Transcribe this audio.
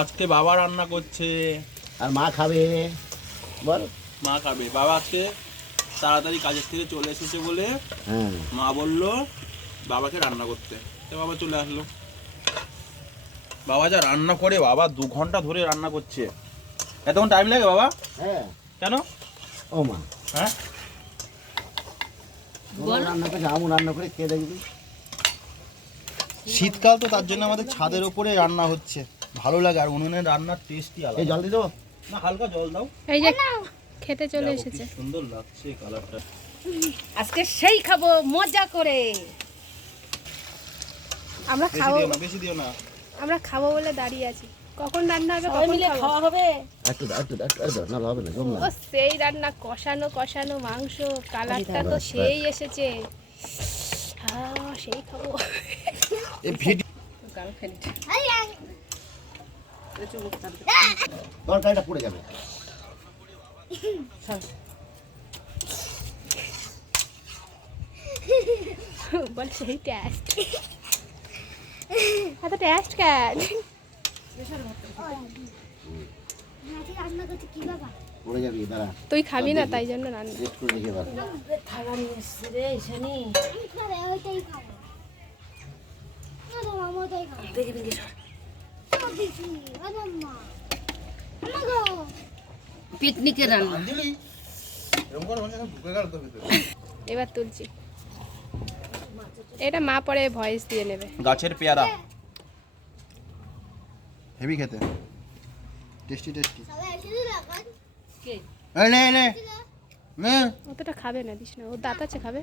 আজকে বাবা রান্না করছে আর মা খাবে বল। মা খাবে। বাবা আজকে তাড়াতাড়ি কাজের থেকে চলে এসেছে বলে হ্যাঁ মা বলল বাবাকে রান্না করতে, তো বাবা চলে আসলো। বাবা যা রান্না করে, বাবা 2 ঘন্টা ধরে রান্না করছে। এতক্ষণ টাইম লাগে বাবা? হ্যাঁ। কেন? ও মা হ্যাঁ রান্না করে আমু রান্না করে খেয়ে দেখবি। শীতকাল তো তার জন্য আমাদের ছাদের উপরে রান্না হচ্ছে, ভালো লাগে। আর উনুনের রান্নার টেস্টই এই আলাদা। জল দিয়ে দেবো? না, হালকা জল দাও। এই যে খেতে চলে দেখো কি এসেছে। সুন্দর লাগছে কালারটা। আজকে সেই খাবো মজা করে। আমরা বেশি খাবো, দিও না, বেশি দিও না। আমরা খাবো বলে দাঁড়িয়ে আছি। কখন রান্না হবে, সবাই কখন মিলে খাবো? খাওয়া হবে। একটু দাও, একটু দাও, একটু দাও, না হবে না, জম না। ও সেই রান্না, কষানো কষানো মাংস, কালারটা তো সেই এসেছে। হ্যাঁ, সেই খাবো। এই ভিডিও তরকারিটা পুড়ে যাবে। বল সেই টেস্ট। এত টেস্ট কেন? পুড়ে যাবি, দাঁড়া তুই খাবি না তাই জন্য রান্না। টেস্ট করে দেখে এবার। থালা নিয়ে এসছে রে শনি। দেখি দেখি পিকনিকের রান্না। আঞ্জলি এরকম করে মানে ঢুকে গেল তো ভিতরে। এবার তুলছি। এটা মা পরে ভয়েস দিয়ে নেবে। গাছের পেয়ারা হেভি খেতে, টেস্টি টেস্টি। কে? এই নে নে নে। অতটা খাবে না, দিস না, ওর দাঁত আছে, খাবে।